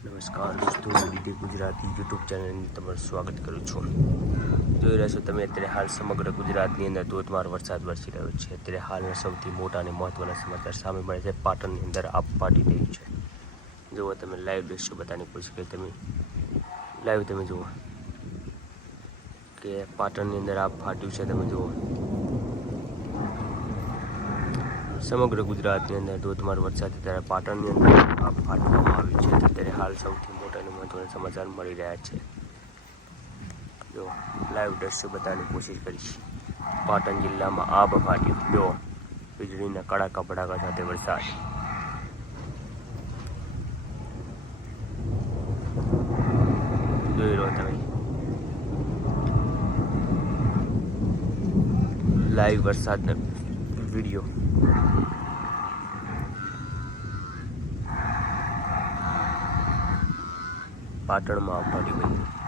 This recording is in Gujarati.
નમસ્કાર દોસ્તો, ડીડી ગુજરાતી યુટ્યુબ ચેનલની તમારું સ્વાગત કરું છું। જોઈ રહ્યા છો તમે અત્યારે હાલ સમગ્ર ગુજરાતની અંદર ધોધમાર વરસાદ વરસી રહ્યો છે। અત્યારે હાલના સૌથી મોટા અને મહત્વના સમાચાર સામે મળે છે। પાટણની અંદર આપ ફાટી રહ્યું છે। જુઓ તમે લાઈવ દ્રશ્યો બતાવવાની કોશિશ કરી, તમે લાઈવ તમે જુઓ કે પાટણની અંદર આપ ફાટ્યું છે। તમે જુઓ સમગ્ર ગુજરાતની અંદર ધોધમાર વરસાદ ત્યારે પાટણની અંદર આપ ફાટવામાં આવ્યું છે। અત્યારે હાલ સૌથી મોટા અને મહત્વના સમાચાર મળી રહ્યા છે। જો લાઈવ દ્રશ્યો બતાવવાની કોશિશ કરીશ। પાટણ જિલ્લામાં આબ ફાટ્યું, જો વીજળીના કડાકા ભડાકા સાથે વરસાદ। જોઈ લો તમે લાઈવ વરસાદનો વિડીયો। પાટણમાં આબ ફાટી ગયું।